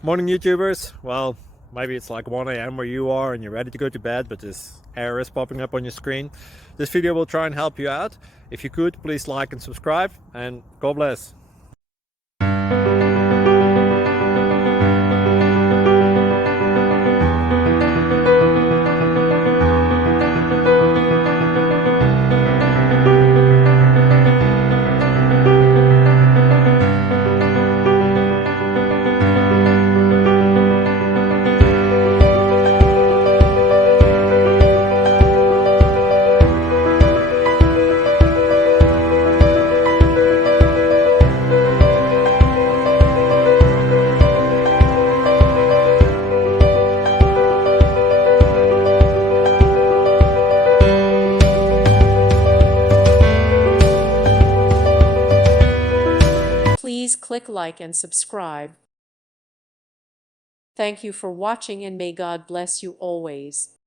Morning YouTubers. Well, maybe it's like 1 a.m. where you are and you're ready to go to bed, but this error is popping up on your screen. This video will try and help you out. If you could, please like and subscribe, and God bless. Please click like and subscribe. Thank you for watching, and may God bless you always.